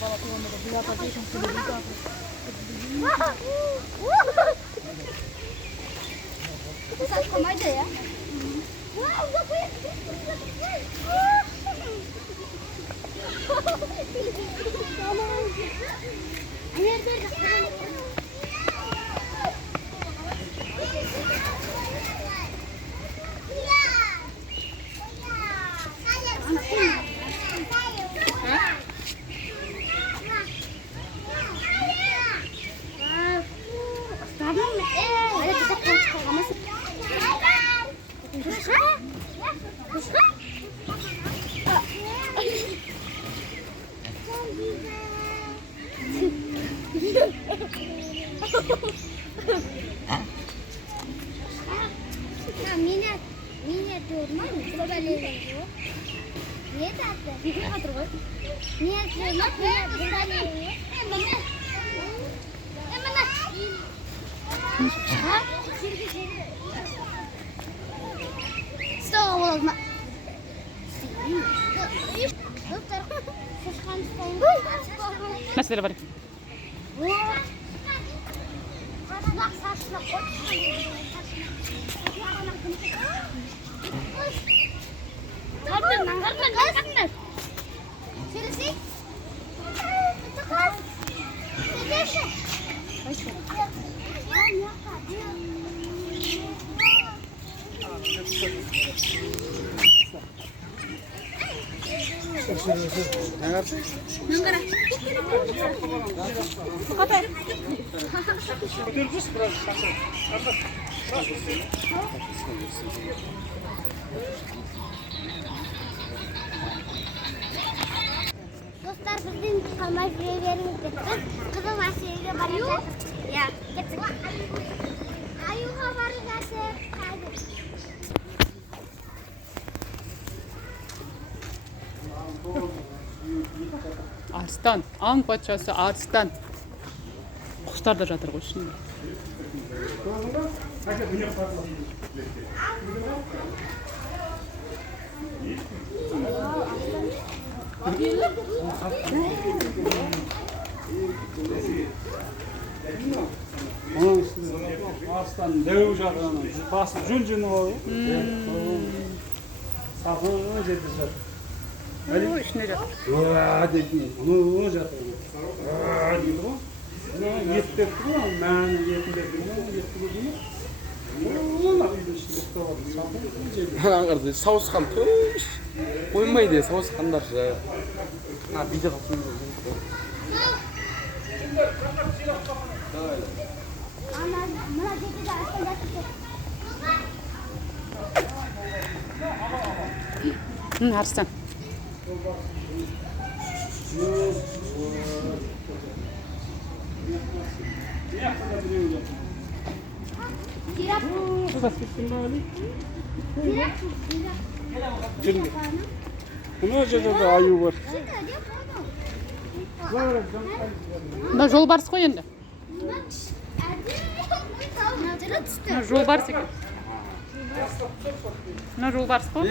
бала туғанда да гүл апа дейсің, сені гүл апа. Саш қоймайды, иә? Мәселе бар. Dostlar біздің қалмай жүре беріңіз деп қызым Асиyaga бара жатыр. Иә, кеттік. Аюға бара жатыр. Арыстан, аң патшасы Арыстан. Құстар да жатыр ғой ішінде. Onun üstünde aslan dev uçağının bası cüncünü o. Sakın önce dışarı. Ой, ішіне жатыр. Dedi. Onu uçağı. Dedi o. Ne yetti bu? Ben yetti dedim. Yetti dedim. Ona bir şey istiyordu. Sakın önce. аңғарды сауысқан түш қоймайды сауысқандар биде қалсын Мына жерде де Арыстан жатыр. Арыстан. Bunu acaba da ayı var. Мына жолбарыс қой енді. Мына жолбарыс екен. Мына жолбарыс қой.